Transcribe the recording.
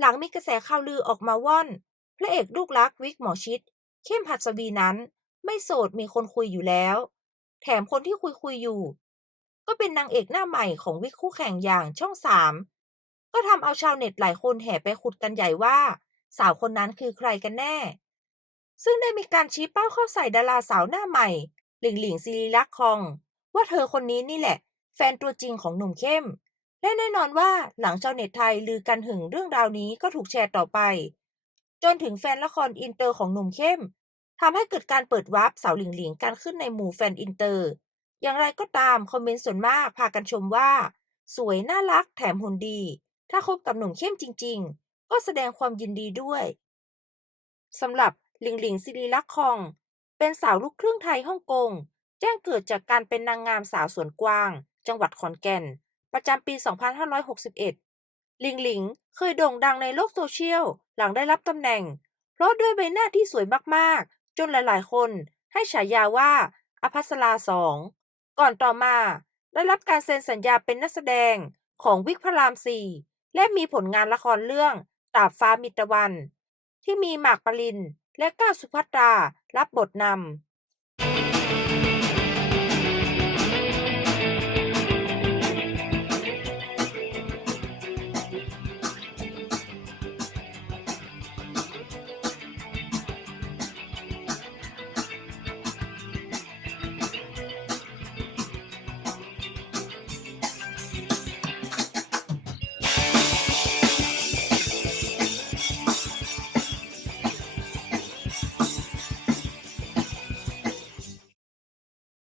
หลังมีกระแสข่าวลือออกมาว่อน พระเอกลูกรักวิกหมอชิด เข้มหัดสวีนั้น ไม่โสดมีคนคุยอยู่แล้ว แถมคนที่คุยคุยอยู่ ก็เป็นนางเอกหน้าใหม่ของวิกคู่แข่งอย่างช่องสามก็ทำเอาชาวเน็ตหลายคนแห่ไปขุดกันใหญ่ว่า สาวคนนั้นคือใครกันแน่ ซึ่งได้มีการชี้เป้าเข้าใส่ดาราสาวหน้าใหม่ หลิงหลิงศิริลักคอง ว่าเธอคนนี้นี่แหละ แฟนตัวจริงของหนุ่มเข้ม และแน่นอนว่าหลังชาวเน็ตไทยลือกันหึงเรื่องราวนี้ก็ถูกแชร์ต่อไป จนถึงแฟนละครอินเตอร์ของหนุ่มเข้มทำให้เกิดการเปิดวาร์ปสาวหลิงหลิงกันขึ้นในหมู่แฟนอินเตอร์ อย่างไรก็ตามคอมเมนต์ส่วนมากพากันชมว่า สวยน่ารักแถมหุ่นดี ถ้าคบกับหนุ่มเข้มจริง ๆ ก็แสดงความยินดีด้วยสำหรับหลิงหลิงศิริลักษ์คอง เป็นสาวลูกครึ่งไทยฮ่องกง แจ้งเกิดจากการเป็นนางงามสาวสวนกวาง จังหวัดขอนแก่น ประจำปี 2561 หลิงหลิงเคยโด่งดังในโลกโซเชียลหลังได้รับตำแหน่ง เพราะด้วยใบหน้าที่สวยมากๆ จนหลายๆ คนให้ฉายาว่าอภัสราสองก่อนต่อมาได้รับการเซ็นสัญญาเป็นนักแสดงของวิกพระรามสี่และมีผลงานละครเรื่องตราบฟ้ามิตรวัน ที่มีหมากปรินและก้าวสุภัตรารับบทนำ